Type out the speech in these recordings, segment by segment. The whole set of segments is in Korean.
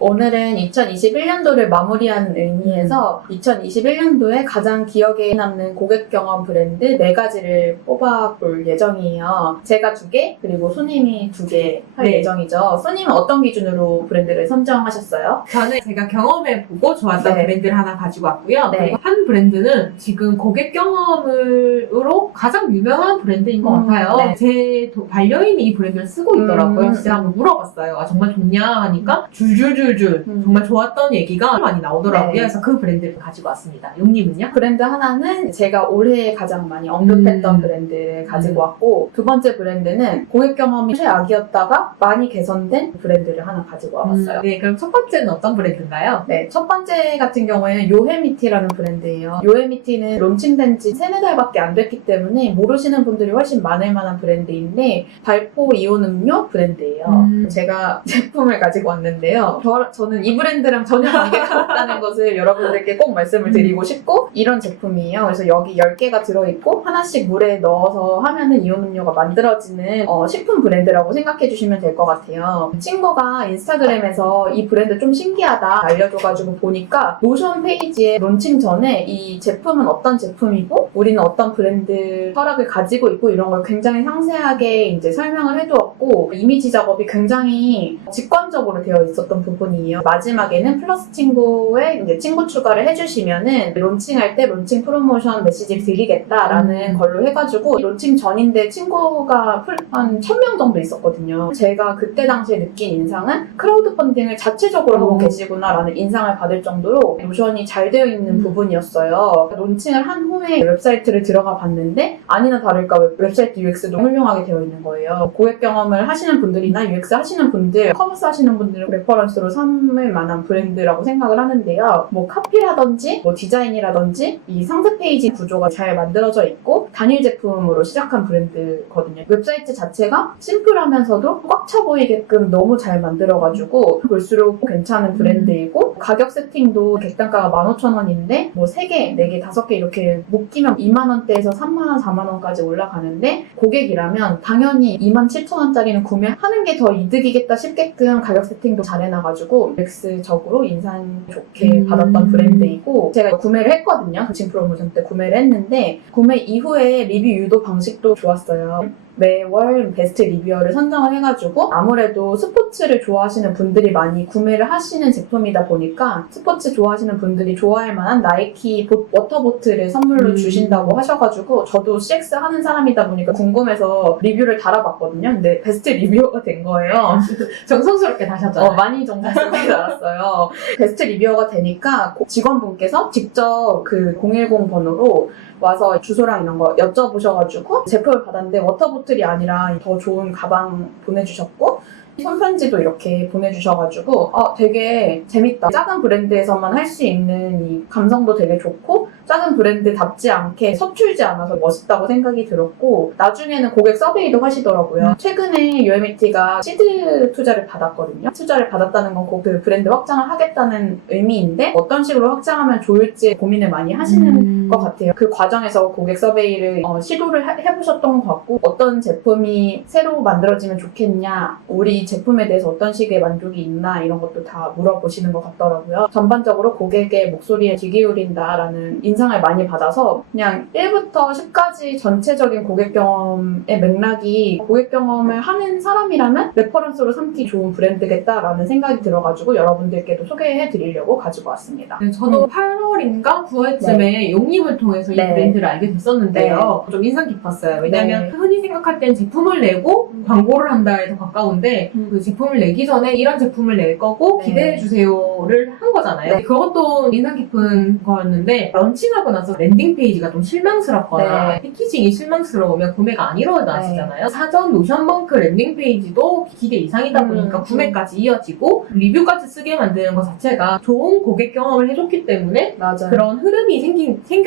오늘은 2021년도를 마무리하는 의미에서 2021년도에 가장 기억에 남는 고객 경험 브랜드 4가지를 뽑아볼 예정이에요. 제가 2개, 그리고 손님이 2개 할 예정이죠. 손님은 어떤 기준으로 브랜드를 선정하셨어요? 저는 제가 경험해보고 좋았던 네. 브랜드를 하나 가지고 왔고요. 네. 그리고 한 브랜드는 지금 고객 경험으로 가장 유명한 브랜드인 것 같아요. 네. 제 반려인이 이 브랜드를 쓰고 있더라고요. 제가 한번 물어봤어요. 아, 정말 좋냐 하니까 줄줄줄줄 정말 좋았던 얘기가 많이 나오더라고요. 네. 그래서 그 브랜드를 가지고 왔습니다. 용님은요? 브랜드 하나는 제가 올해 가장 많이 언급했던 브랜드를 가지고 왔고, 2번째 브랜드는 고객 경험이 최악이었다가 많이 개선된 브랜드를 하나 가지고 와봤어요. 네, 그럼 첫 번째는 어떤 브랜드인가요? 네, 첫 번째 같은 경우에는 요헤미티라는 브랜드예요. 요헤미티는 론칭된 지 3-4달밖에 안 됐기 때문에 모르시는 분들이 훨씬 많을 만한 브랜드인데 발포 이온 음료 브랜드예요. 제가 제품을 가지고 왔는데요. 저는 이 브랜드랑 전혀 관계가 없다는 것을 여러분들께 꼭 말씀을 드리고 싶고, 이런 제품이에요. 그래서 여기 10개가 들어있고 하나씩 물에 넣어서 하면은 이온 음료가 만들어지는 식품 브랜드라고 생각해 주시면 될 것 같아요. 친구가 인스타그램에서 이 브랜드 좀 신기하다 알려줘가지고 보니까 노션 페이지에 론칭 전에 이 제품은 어떤 제품이고 우리는 어떤 브랜드 혈압을 가지고 있고 이런 걸 굉장히 상세하게 이제 설명을 해두었고, 이미지 작업이 굉장히 직관적으로 되어 있었던 부분이에요. 마지막에는 플러스 친구에 이제 친구 추가를 해주시면은 론칭할 때 론칭 프로모션 메시지를 드리겠다라는 걸로 해가지고, 론칭 전인데 친구가 한 1000명 정도 있었거든요. 제가 그때 당시에 느낀 인상은 크라우드 펀딩을 자체적으로 하고 계시구나라는 인상을 받을 정도로 노션이 잘 되어 있는 부분이었어요. 론칭을 한 후에 웹사이트를 들어가 봤는데 아니나 다를까 웹사이트 UX도 훌륭하게 되어 있는 거예요. 고객 경험을 하시는 분들이나 UX 하시는 분들, 커머스 하시는 분들을 레퍼런스로 삼을 만한 브랜드라고 생각을 하는데요. 뭐 카피라든지 뭐 디자인이라든지 이 상세 페이지 구조가 잘 만들어져 있고 단일 제품으로 시작한 브랜드거든요. 웹사이트 자체가 심플하면서도 꽉 차 보이게끔 너무 잘 만들어가지고 볼수록 괜찮은 브랜드이고, 가격 세팅도 객단가가 15,000원인데 뭐 3개, 4개, 5개 이렇게 묶이면 2만원대에서 3만원, 4만원까지 올라가는데, 고객이라면 당연히 27,000원짜리는 구매하는 게 더 이득이겠다 싶게끔 가격 세팅도 잘 해놔가지고 UX적으로 인상 좋게 받았던 브랜드이고, 제가 구매를 했거든요. 론칭 프로모션 때 구매를 했는데 구매 이후에 리뷰 유도 방식도 좋았어요. 매월 베스트 리뷰어를 선정을 해가지고 아무래도 스포츠를 좋아하시는 분들이 많이 구매를 하시는 제품이다 보니까 스포츠 좋아하시는 분들이 좋아할 만한 나이키 워터보트를 선물로 주신다고 하셔가지고, 저도 CX 하는 사람이다 보니까 궁금해서 리뷰를 달아봤거든요. 근데 베스트 리뷰어가 된 거예요. 정성스럽게 다셨잖아요. 많이 정성스럽게 달았어요. 베스트 리뷰어가 되니까 직원분께서 직접 그 010 번호로 와서 주소랑 이런 거 여쭤보셔가지고 제품을 받았는데 워터보틀이 아니라 더 좋은 가방 보내주셨고, 손편지도 이렇게 보내주셔가지고 되게 재밌다. 작은 브랜드에서만 할 수 있는 이 감성도 되게 좋고 작은 브랜드답지 않게 서툴지 않아서 멋있다고 생각이 들었고, 나중에는 고객 서베이도 하시더라고요. 최근에 요헤미티가 시드 투자를 받았거든요. 투자를 받았다는 건 그 브랜드 확장을 하겠다는 의미인데 어떤 식으로 확장하면 좋을지 고민을 많이 하시는 것 같아요. 그 과정에서 고객 서베이를 시도를 해보셨던 것 같고, 어떤 제품이 새로 만들어지면 좋겠냐, 우리 제품에 대해서 어떤 식의 만족이 있나 이런 것도 다 물어보시는 것 같더라고요. 전반적으로 고객의 목소리에 귀 기울인다라는 인상을 많이 받아서 그냥 1부터 10까지 전체적인 고객 경험의 맥락이 고객 경험을 하는 사람이라면 레퍼런스로 삼기 좋은 브랜드겠다라는 생각이 들어가지고 여러분들께도 소개해드리려고 가지고 왔습니다. 네, 저도 8월인가 9월쯤에 용님을 통해서 이 브랜드를 알게 됐었는데요. 좀 인상 깊었어요. 왜냐면 흔히 생각할 땐 제품을 내고 광고를 한다에 더 가까운데 그 제품을 내기 전에 이런 제품을 낼 거고 기대해주세요를 한 거잖아요. 그것도 인상 깊은 거였는데, 런칭하고 나서 랜딩 페이지가 좀 실망스럽거나 패키징이 실망스러우면 구매가 안 일어나시잖아요. 사전 노션벙크 랜딩 페이지도 기대 이상이다 보니까 구매까지 이어지고 리뷰까지 쓰게 만드는 것 자체가 좋은 고객 경험을 해줬기 때문에 그런 흐름이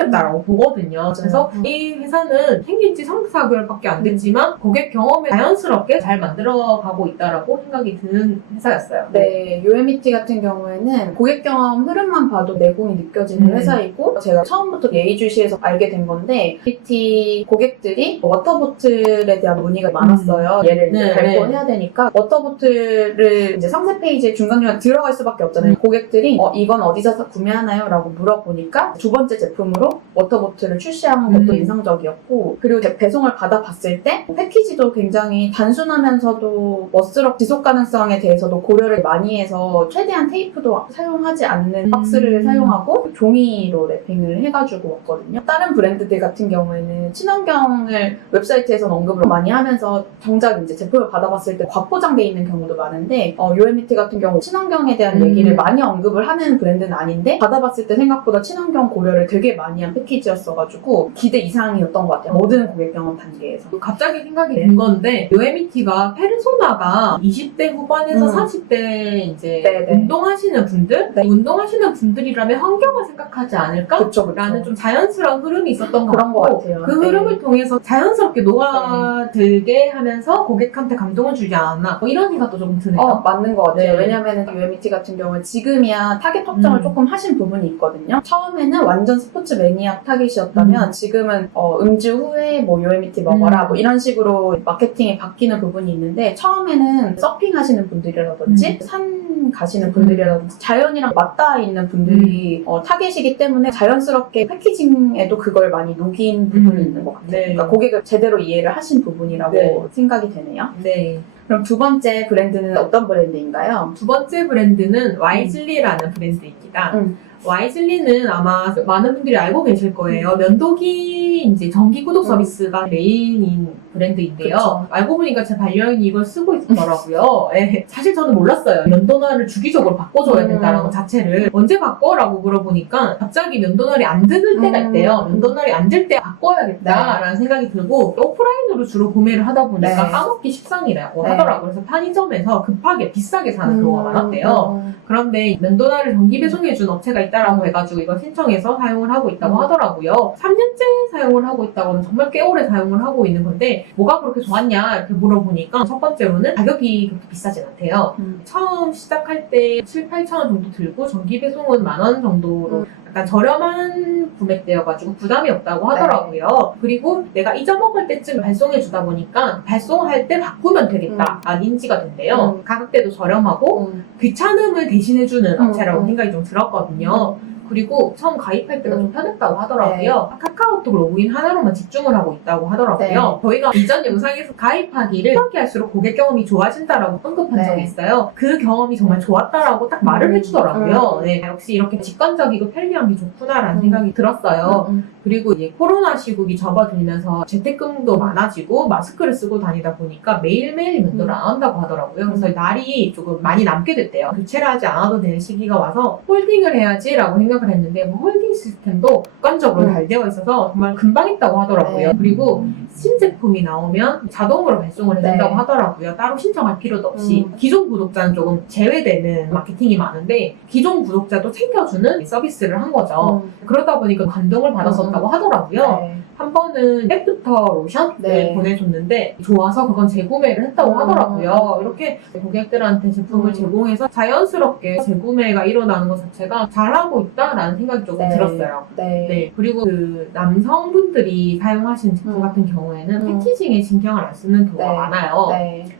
생겼다라고 보거든요. 그래서 이 회사는 생긴 지 3, 4개월밖에 안 됐지만 고객 경험에 자연스럽게 잘 만들어가고 있다라고 생각이 드는 회사였어요. 네, 요에미티 같은 경우에는 고객 경험 흐름만 봐도 내공이 느껴지는 회사이고 제가 처음부터 예의주시에서 알게 된 건데 요에미티 고객들이 워터보틀에 대한 문의가 많았어요. 얘를 이제 발권해야 되니까 워터보틀을 이제 상세 페이지에 중간중간 들어갈 수밖에 없잖아요. 고객들이 이건 어디서 구매하나요? 라고 물어보니까 두 번째 제품으로 워터보틀을 출시한 것도 인상적이었고 그리고 배송을 받아봤을 때 패키지도 굉장히 단순하면서도 멋스럽고 지속 가능성에 대해서도 고려를 많이 해서 최대한 테이프도 사용하지 않는 박스를 사용하고 종이로 랩핑을 해가지고 왔거든요. 다른 브랜드들 같은 경우에는 친환경을 웹사이트에서 언급을 많이 하면서 정작 이제 제품을 받아봤을 때 과포장돼 있는 경우도 많은데 요에미티 같은 경우 친환경에 대한 얘기를 많이 언급을 하는 브랜드는 아닌데 받아봤을 때 생각보다 친환경 고려를 되게 많이 한 패키지였어가지고 기대 이상이었던 것 같아요. 모든 고객 경험 단계에서. 갑자기 생각이 든 건데 요에미티가 페르소나가 20대 후반에서 40대 이제 운동하시는 분들? 운동하시는 분들이라면 환경을 생각하지 않을까? 그쵸. 라는 좀 자연스러운 흐름이 있었던 것 그런 같고 것 같아요. 그 흐름을 통해서 자연스럽게 녹아들게 하면서 고객한테 감동을 주지 않았나 뭐 이런 생각도 조금 드네요. 맞는 것 같아요. 네. 왜냐면은 요에미티 같은 경우는 지금이야 타겟 확정을 조금 하신 부분이 있거든요. 처음에는 완전 스포츠 매니아 타겟이었다면 지금은 음주 후에 뭐 요에미티 먹어라 뭐 이런 식으로 마케팅이 바뀌는 부분이 있는데 처음에는 서핑 하시는 분들이라든지 산 가시는 분들이라든지 자연이랑 맞닿아 있는 분들이 타겟이기 때문에 자연스럽게 패키징에도 그걸 많이 녹인 부분이 있는 것 같아요. 네. 그러니까 고객을 제대로 이해를 하신 부분이라고 생각이 되네요. 네. 그럼 두 번째 브랜드는 어떤 브랜드인가요? 두 번째 브랜드는 와이즐리라는 브랜드입니다. 와이즐리는 아마 많은 분들이 알고 계실 거예요. 면도기 이제 정기 구독 서비스가 메인인 브랜드인데요. 그쵸. 알고 보니까 제 반려인이 이걸 쓰고 있더라고요. 예. 사실 저는 몰랐어요. 면도날을 주기적으로 바꿔줘야 된다는 것 자체를. 언제 바꿔? 라고 물어보니까 갑자기 면도날이 안 드는 때가 있대요. 면도날이 안 들 때 바꿔야겠다라는 생각이 들고 오프라인으로 주로 구매를 하다 보니까 까먹기 십상이라고 하더라고요. 그래서 편의점에서 급하게 비싸게 사는 경우가 많았대요. 그런데 면도날을 정기 배송해준 업체가 있다라고 해가지고 이걸 신청해서 사용을 하고 있다고 하더라고요. 3년째 사용을 하고 있다고는 정말 꽤 오래 사용을 하고 있는 건데 뭐가 그렇게 좋았냐 이렇게 물어보니까 첫 번째로는 가격이 그렇게 비싸진 않대요. 처음 시작할 때 7, 8천 원 정도 들고 정기 배송은 10,000원 정도로 약간 저렴한 금액대여가지고 부담이 없다고 하더라고요. 그리고 내가 잊어먹을 때쯤 발송해주다 보니까 발송할 때 바꾸면 되겠다라는 인지가 된대요. 가격대도 저렴하고 귀찮음을 대신해주는 업체라고 생각이 좀 들었거든요. 그리고 처음 가입할 때가 좀 편했다고 하더라고요. 카카오톡 로그인 하나로만 집중을 하고 있다고 하더라고요. 저희가 이전 영상에서 가입하기를 편하게 할수록 고객 경험이 좋아진다라고 언급한 적이 있어요. 그 경험이 정말 좋았다라고 딱 말을 해주더라고요. 네, 역시 이렇게 직관적이고 편리한 게 좋구나라는 생각이 들었어요. 그리고 이제 코로나 시국이 접어들면서 재택근무도 많아지고 마스크를 쓰고 다니다 보니까 매일매일 면도를 안 한다고 하더라고요. 그래서 날이 조금 많이 남게 됐대요. 교체를 하지 않아도 되는 시기가 와서 홀딩을 해야지라고 생각을 했는데 홀딩 시스템도 습관적으로 잘 되어 있어서 정말 금방 있다고 하더라고요. 그리고 신제품이 나오면 자동으로 발송을 해준다고 하더라고요. 따로 신청할 필요도 없이. 기존 구독자는 조금 제외되는 마케팅이 많은데 기존 구독자도 챙겨주는 서비스를 한 거죠. 그러다 보니까 감동을 받았었다고 하더라고요. 한 번은 애프터 로션을 보내줬는데 좋아서 그건 재구매를 했다고 하더라고요. 이렇게 고객들한테 제품을 제공해서 자연스럽게 재구매가 일어나는 것 자체가 잘하고 있다라는 생각이 조금 들었어요. 네. 그리고 그 남성분들이 사용하시는 제품 같은 경우에는 패키징에 신경을 안 쓰는 경우가 많아요.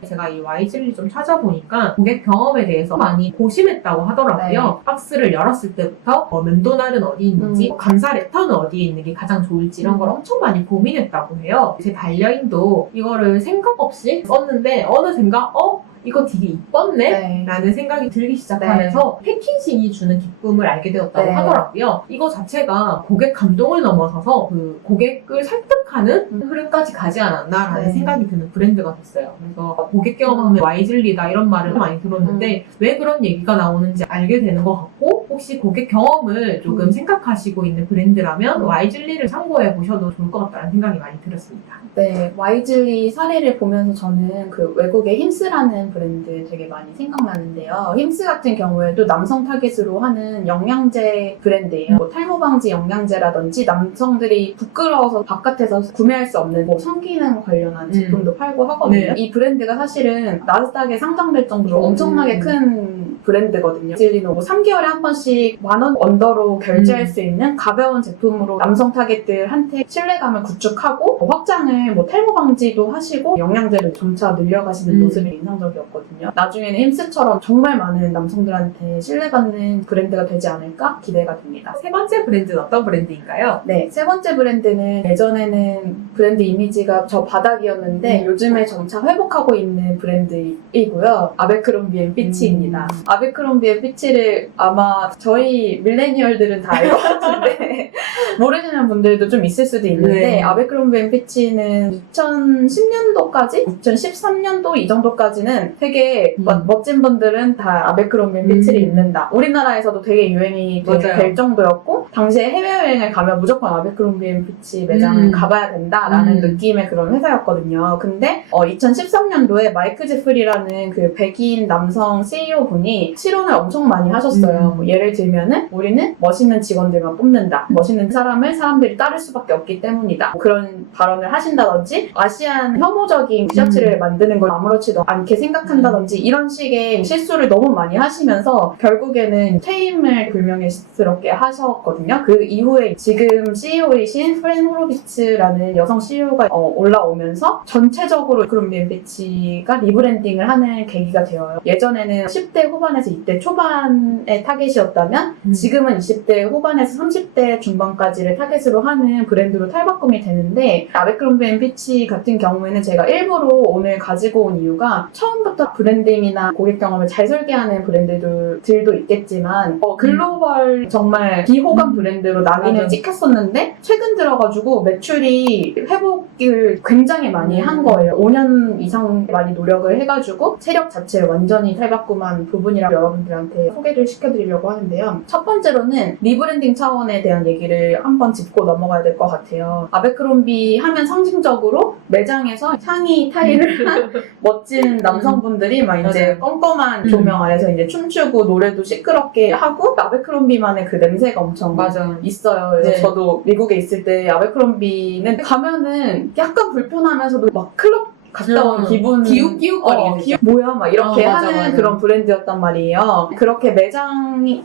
제가 이 와이즐리 좀 찾아보니까 고객 경험에 대해서 많이 고심했다고 하더라고요. 박스를 열었을 때부터 면도날은 어디 있는지, 감사 레터는 어디에 있는 게 가장 좋을지 이런 걸 엄청 많이 고민했다고 해요. 제 반려인도 이거를 생각 없이 썼는데 어느샌가 이거 되게 이뻤네? 라는 생각이 들기 시작하면서 패키징이 주는 기쁨을 알게 되었다고 하더라고요. 이거 자체가 고객 감동을 넘어서서 그 고객을 설득하는 흐름까지 가지 않았나라는 생각이 드는 브랜드가 됐어요. 그래서 고객 경험하면 와이즐리다 이런 말을 많이 들었는데 왜 그런 얘기가 나오는지 알게 되는 것 같고 혹시 고객 경험을 조금 생각하시고 있는 브랜드라면 와이즐리를 참고해 보셔도 좋을 것 같다는 생각이 많이 들었습니다. 네, 와이즐리 사례를 보면서 저는 그 외국의 힘스라는 브랜드 되게 많이 생각나는데요. 힘스 같은 경우에도 남성 타깃으로 하는 영양제 브랜드예요. 뭐 탈모 방지 영양제라든지 남성들이 부끄러워서 바깥에서 구매할 수 없는 뭐 성기능 관련한 제품도 팔고 하거든요. 네. 이 브랜드가 사실은 나스닥에 상장될 정도로 엄청나게 큰 브랜드거든요. 질리노 뭐 3개월에 한 번씩 10,000원 언더로 결제할 수 있는 가벼운 제품으로 남성 타깃들한테 신뢰감을 구축하고 확장을 뭐 탈모 방지도 하시고 영양제를 점차 늘려가시는 모습이 인상적이었거든요. 나중에는 힘스처럼 정말 많은 남성들한테 신뢰받는 브랜드가 되지 않을까 기대가 됩니다. 세 번째 브랜드는 어떤 브랜드인가요? 네, 세 번째 브랜드는 예전에는 브랜드 이미지가 저 바닥이었는데 요즘에 점차 회복하고 있는 브랜드이고요. 아베크롬비 앤 피치입니다. 아베크롬비 앤 피치를 아마 저희 밀레니얼들은 다 알 것 같은데 모르시는 분들도 좀 있을 수도 있는데 네. 아베크롬비 앤 피치는 2010년도까지 2013년도 이 정도까지는 되게 멋진 분들은 다 아베크롬비 앤 피치를 입는다. 우리나라에서도 되게 유행이 맞아요. 될 정도였고 당시에 해외여행을 가면 무조건 아베크롬비 앤 피치 매장 가봐야 된다라는 느낌의 그런 회사였거든요. 근데 2013년도에 마이크 제프리라는 그 백인 남성 CEO 분이 실언을 엄청 많이 하셨어요. 뭐 예를 들면은 우리는 멋있는 직원들만 뽑는다. 멋있는 사람을 사람들이 따를 수밖에 없기 때문이다. 뭐 그런 발언을 하신다든지 아시안 혐오적인 티셔츠를 만드는 걸 아무렇지도 않게 생각한다든지 이런 식의 실수를 너무 많이 하시면서 결국에는 퇴임을 불명예스럽게 하셨거든요. 그 이후에 지금 CEO이신 프렌 호로비츠라는 여성 CEO가 올라오면서 전체적으로 아베크롬비 앤 피치가 리브랜딩을 하는 계기가 되어요. 예전에는 10대 후반에서 20대 초반의 타겟이었다면 지금은 20대 후반에서 30대 중반까지를 타겟으로 하는 브랜드로 탈바꿈이 되는데 아베크롬비 앤 피치 같은 경우에는 제가 일부러 오늘 가지고 온 이유가 처음부터 브랜딩이나 고객 경험을 잘 설계하는 브랜드들도 있겠지만 글로벌 정말 비호감 브랜드로 낙인을 맞아. 찍혔었는데 최근 들어가지고 매출이 회복을 굉장히 많이 한 거예요. 5년 이상 많이 노력을 해가지고 체력 자체를 완전히 탈바꿈한 부분이라고 여러분들한테 소개를 시켜드리려고 하는데요. 첫 번째로는 리브랜딩 차원에 대한 얘기를 한번 짚고 넘어가야 될 것 같아요. 아베크롬비 하면 상징적으로 매장에서 상의 타이를 한 멋진 남성분들이 막 이제 껌껌한 조명 아래서 이제 춤추고 노래도 시끄럽게 하고 아베크롬비만의 그 냄새가 엄청 맞아. 있어요. 그래서 네. 저도 미국에 있을 때 아베크롬비는 가면은 약간 불편하면서도 막 클럽 갔다 온 기분 기웃기웃거리게 뭐야 막 이렇게 맞아, 하는 맞아. 그런 브랜드였단 말이에요. 그렇게 매장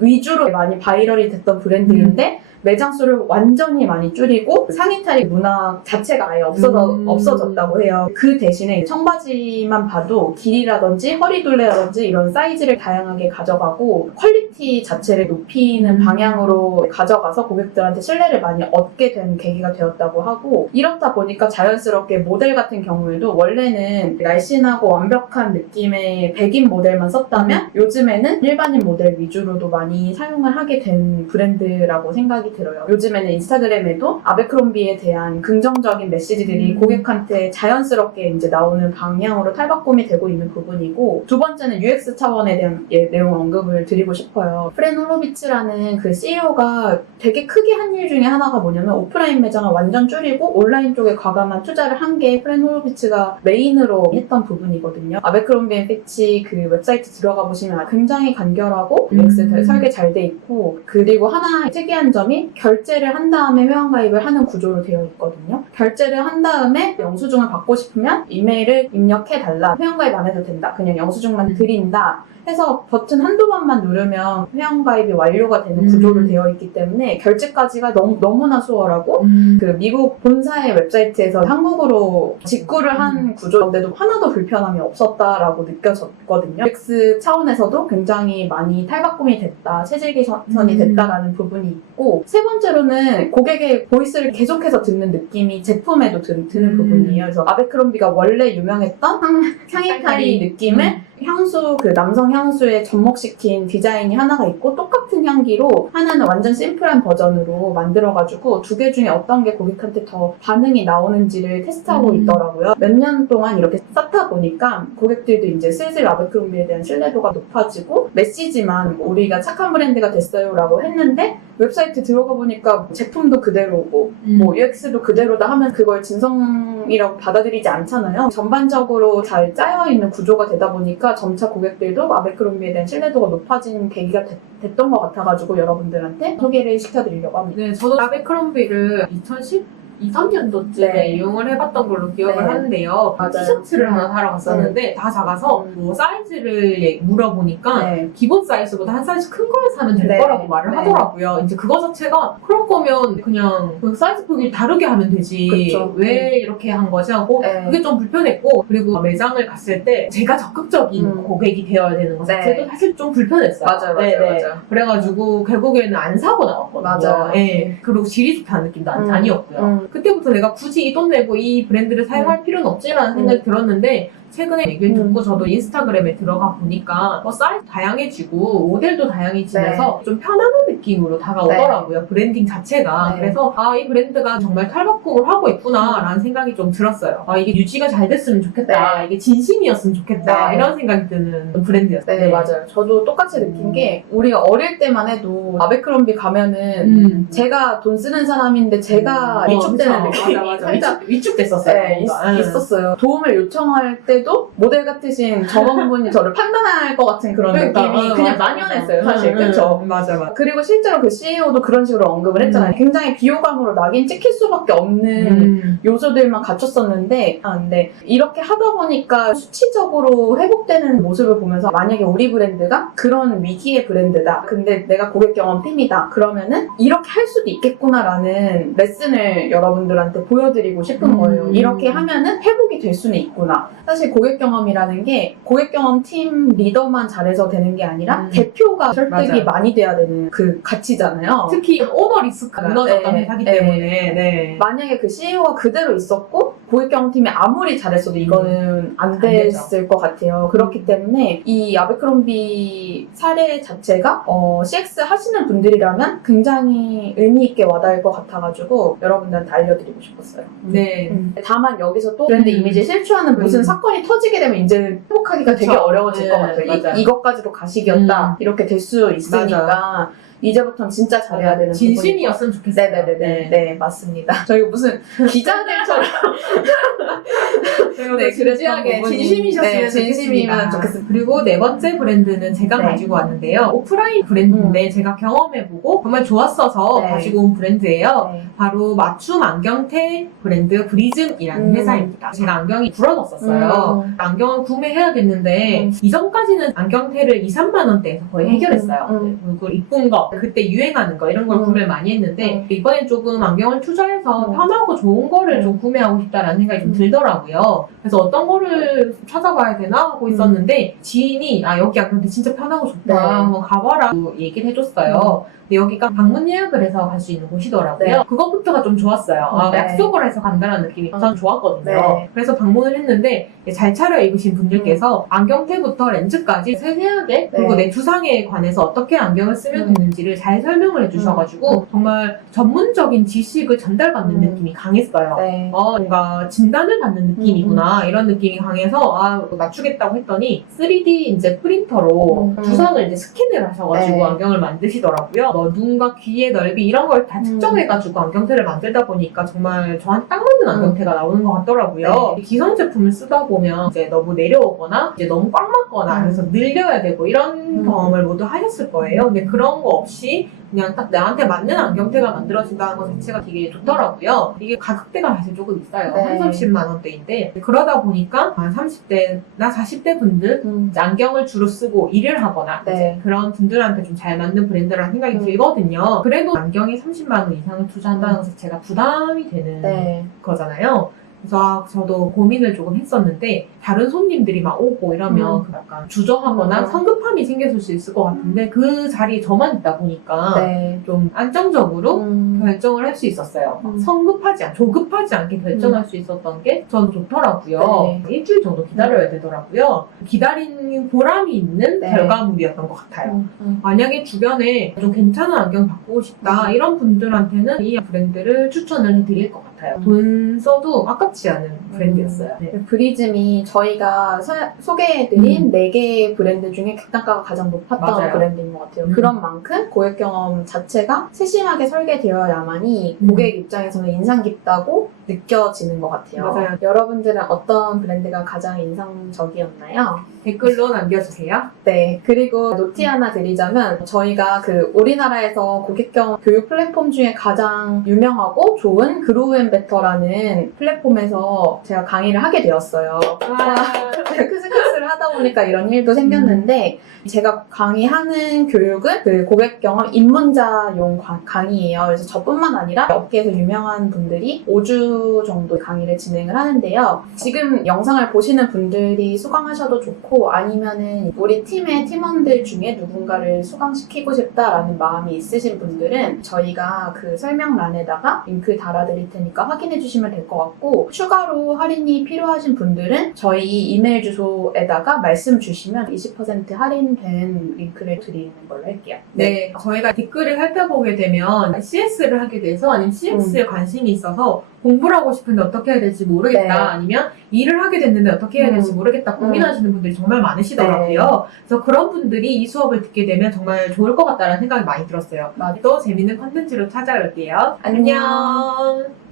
위주로 많이 바이럴이 됐던 브랜드인데 매장 수를 완전히 많이 줄이고 상의 타입 문화 자체가 아예 없어졌다고 해요. 그 대신에 청바지만 봐도 길이라든지 허리둘레라든지 이런 사이즈를 다양하게 가져가고 퀄리티 자체를 높이는 방향으로 가져가서 고객들한테 신뢰를 많이 얻게 된 계기가 되었다고 하고 이렇다 보니까 자연스럽게 모델 같은 경우에도 원래는 날씬하고 완벽한 느낌의 백인 모델만 썼다면 요즘에는 일반인 모델 위주로도 많이 사용을 하게 된 브랜드라고 생각이 들어요. 요즘에는 인스타그램에도 아베크롬비에 대한 긍정적인 메시지들이 고객한테 자연스럽게 이제 나오는 방향으로 탈바꿈이 되고 있는 부분이고 두 번째는 UX 차원에 대한 내용 언급을 드리고 싶어요. 프렌 호로비츠라는 그 CEO가 되게 크게 한 일 중에 하나가 뭐냐면 오프라인 매장을 완전 줄이고 온라인 쪽에 과감한 투자를 한 게 프렌 호로비츠가 메인으로 했던 부분이거든요. 아베크롬비 앤 피치 그 웹사이트 들어가 보시면 굉장히 간결하고 UX 설계 잘 돼 있고 그리고 하나 특이한 점이 결제를 한 다음에 회원가입을 하는 구조로 되어 있거든요. 결제를 한 다음에 영수증을 받고 싶으면 이메일을 입력해달라. 회원가입 안 해도 된다. 그냥 영수증만 드린다. 해서 버튼 한두 번만 누르면 회원가입이 완료가 되는 구조로 되어 있기 때문에 결제까지가 너무나 수월하고 그 미국 본사의 웹사이트에서 한국으로 직구를 한 구조인데도 하나도 불편함이 없었다라고 느껴졌거든요. UX 차원에서도 굉장히 많이 탈바꿈이 됐다, 체질 개선이 됐다라는 부분이 있고 세 번째로는 고객의 보이스를 계속해서 듣는 느낌이 제품에도 드는 부분이에요. 그래서 아베크롬비가 원래 유명했던 상의 타이 느낌을 향수, 그 남성 향수에 접목시킨 디자인이 하나가 있고 똑같은 향기로 하나는 완전 심플한 버전으로 만들어가지고 두 개 중에 어떤 게 고객한테 더 반응이 나오는지를 테스트하고 있더라고요. 몇 년 동안 이렇게 쌓다 보니까 고객들도 이제 슬슬 아베크롬비에 대한 신뢰도가 높아지고 메시지만 우리가 착한 브랜드가 됐어요라고 했는데 웹사이트 들어가 보니까 제품도 그대로고 뭐 UX도 그대로다 하면 그걸 진성이라고 받아들이지 않잖아요. 전반적으로 잘 짜여있는 구조가 되다 보니까 점차 고객들도 아베크롬비에 대한 신뢰도가 높아진 계기가 됐던 것 같아가지고 여러분들한테 소개를 시켜드리려고 합니다. 네, 저도 아베크롬비를 2012-13년도쯤에 네. 이용을 해봤던 걸로 기억을 네. 하는데요. 맞아요. 티셔츠를 하나 사러 갔었는데 다 작아서 뭐 사이즈를 물어보니까 네. 기본 사이즈보다 한 사이즈 큰 걸 사면 될 네. 거라고 말을 네. 하더라고요. 이제 그거 자체가 그럴 거면 그냥 그 사이즈 폭이 다르게 하면 되지. 그쵸. 왜 이렇게 한 거지 하고 네. 그게 좀 불편했고 그리고 매장을 갔을 때 제가 적극적인 고객이 되어야 되는 것 자체도 네. 사실 좀 불편했어요. 맞아요. 네네. 그래가지고 결국에는 안 사고 나왔거든요. 맞아요. 예. 그리고 질이 좋다는 느낌도 아니었고요. 그때부터 내가 굳이 이 돈 내고 이 브랜드를 사용할 필요는 없지라는 생각이 들었는데 최근에 얘기를 듣고 저도 인스타그램에 들어가 보니까 사이즈 다양해지고 모델도 다양해지면서 좀 편안한 느낌으로 다가오더라고요. 브랜딩 자체가. 네. 그래서 이 브랜드가 정말 탈바꿈을 하고 있구나라는 생각이 좀 들었어요. 이게 유지가 잘 됐으면 좋겠다. 네. 이게 진심이었으면 좋겠다. 네. 이런 생각이 드는 브랜드였어요. 네, 맞아요. 저도 똑같이 느낀 게 우리가 어릴 때만 해도 아베크롬비 가면은 제가 돈 쓰는 사람인데 제가 위축되는 느낌이 맞아. 살짝 위축됐었어요. 네, 있었어요. 도움을 요청할 때도 모델 같으신 점원분이 저를 판단할 것 같은 그런 느낌이 그냥 만연했어요, 사실. 그쵸? 맞아. 그리고 실제로 그 CEO도 그런 식으로 언급을 했잖아요. 굉장히 비호감으로 낙인 찍힐 수밖에 없는 요소들만 갖췄었는데, 근데 이렇게 하다 보니까 수치적으로 회복되는 모습을 보면서 만약에 우리 브랜드가 그런 위기의 브랜드다. 근데 내가 고객 경험팀이다. 그러면은 이렇게 할 수도 있겠구나라는 레슨을 여러분들한테 보여드리고 싶은 거예요. 이렇게 하면은 회복이 될 수는 있구나. 사실 고객 경험이라는 게 고객 경험 팀 리더만 잘해서 되는 게 아니라 대표가 설득이 맞아요. 많이 돼야 되는 그 가치잖아요. 특히 오너 리스크가 무너졌던 회사기 때문에 만약에 그 CEO가 그대로 있었고 고객 경험팀이 아무리 잘했어도 이거는 안 됐을 것 같아요. 그렇기 때문에 이 아베크롬비 사례 자체가 CX 하시는 분들이라면 굉장히 의미 있게 와닿을 것 같아가지고 여러분들한테 알려드리고 싶었어요. 네. 다만 여기서 또 브랜드 이미지를 실추하는 무슨 사건이 터지게 되면 이제 회복하기가 되게 어려워질 것 같아요. 맞아요. 이것까지도 가식이었다. 이렇게 될 수 있으니까 이제부터는 진짜 잘해야 되는 진심이었으면 좋겠어요. 네, 맞습니다. 저희 무슨 기자들처럼 네, 진지하게 진심이셨으면 진심이면 좋겠습니다. 그리고 네 번째 브랜드는 제가 가지고 왔는데요. 오프라인 브랜드인데 제가 경험해보고 정말 좋았어서 가지고 온 브랜드예요. 바로 맞춤 안경테 브랜드 브리즘이라는 회사입니다. 제가 안경이 부러졌었어요. 안경을 구매해야겠는데 이전까지는 안경테를 2-3만 원대에서 거의 해결했어요. 그리고 이쁜 거, 그때 유행하는 거 이런 걸 구매를 많이 했는데 이번엔 조금 안경을 투자해서 편하고 좋은 거를 좀 구매하고 싶다라는 생각이 좀 들더라고요. 그래서 어떤 거를 찾아봐야 되나 하고 있었는데 지인이 여기 안경테 진짜 편하고 좋다. 한번 가봐라 얘기를 해줬어요. 근데 여기가 방문 예약을 해서 갈 수 있는 곳이더라고요. 그것부터가 좀 좋았어요. 약속을 해서 간다는 느낌이 전 좋았거든요. 그래서 방문을 했는데 잘 차려입으신 분들께서 안경테부터 렌즈까지 세세하게 그리고 내 두상에 관해서 어떻게 안경을 쓰면 되는지를 잘 설명을 해주셔가지고 정말 전문적인 지식을 전달받는 느낌이 강했어요. 뭔가 진단을 받는 느낌이구나 이런 느낌이 강해서 맞추겠다고 했더니 3D 이제 프린터로 두상을 이제 스캔을 하셔가지고 안경을 만드시더라고요. 눈과 귀의 넓이 이런 걸 다 측정해가지고 안경테를 만들다 보니까 정말 저한테 딱 맞는 안경테가 나오는 것 같더라고요. 기성 제품을 쓰다 보면 이제 너무 내려오거나 이제 너무 꽉 맞거나 그래서 늘려야 되고 이런 경험을 모두 하셨을 거예요. 근데 그런 거 없이 그냥 딱 나한테 맞는 안경테가 만들어진다는 것 자체가 되게 좋더라고요. 이게 가격대가 사실 조금 있어요. 한 30만 원대인데 그러다 보니까 30대나 40대 분들 이제 안경을 주로 쓰고 일을 하거나 이제 그런 분들한테 좀 잘 맞는 브랜드라는 생각이 들거든요. 그래도 안경에 30만 원 이상을 투자한다는 것 자체가 부담이 되는 거잖아요. 그래서 저도 고민을 조금 했었는데 다른 손님들이 막 오고 이러면 그 약간 주저하거나 성급함이 생겼을 수 있을 것 같은데 그 자리에 저만 있다 보니까 네. 좀 안정적으로 결정을 할 수 있었어요. 조급하지 않게 결정할 수 있었던 게 저는 좋더라고요. 네. 일주일 정도 기다려야 되더라고요. 기다린 보람이 있는 네. 결과물이었던 것 같아요. 만약에 주변에 좀 괜찮은 안경 바꾸고 싶다 이런 분들한테는 이 브랜드를 추천을 해드릴 것 같아요. 돈 써도 아깝지 않은 브랜드였어요. 네. 브리즘이 저희가 소개해드린 4개의 브랜드 중에 객단가가 가장 높았던 맞아요. 브랜드인 것 같아요. 그런 만큼 고객 경험 자체가 세심하게 설계되어야만이 고객 입장에서는 인상 깊다고 느껴지는 것 같아요. 맞아요. 여러분들은 어떤 브랜드가 가장 인상적이었나요? 댓글로 남겨주세요. 네. 그리고 노티 하나 드리자면 저희가 그 우리나라에서 고객 경험 교육 플랫폼 중에 가장 유명하고 좋은 그로우앤베터라는 플랫폼에서 제가 강의를 하게 되었어요. 제가 크스크스를 하다 보니까 이런 일도 생겼는데 제가 강의하는 교육은 그 고객 경험 입문자용 강의예요. 그래서 저뿐만 아니라 업계에서 유명한 분들이 5주 정도 강의를 진행을 하는데요. 지금 영상을 보시는 분들이 수강하셔도 좋고 아니면은 우리 팀의 팀원들 중에 누군가를 수강시키고 싶다라는 마음이 있으신 분들은 저희가 그 설명란에다가 링크 달아드릴 테니까 확인해 주시면 될 것 같고 추가로 할인이 필요하신 분들은 저희 이메일 주소에다가 말씀 주시면 20% 할인된 링크를 드리는 걸로 할게요. 네, 저희가 댓글을 살펴보게 되면 CS를 하게 돼서 아니면 CX에 관심이 있어서 공부를 하고 싶은데 어떻게 해야 될지 모르겠다. 네. 아니면 일을 하게 됐는데 어떻게 해야 될지 모르겠다 고민하시는 분들이 정말 많으시더라고요. 그래서 그런 분들이 이 수업을 듣게 되면 정말 좋을 것 같다는 생각이 많이 들었어요. 맞아요. 또 재밌는 컨텐츠로 찾아올게요. 안녕. 안녕.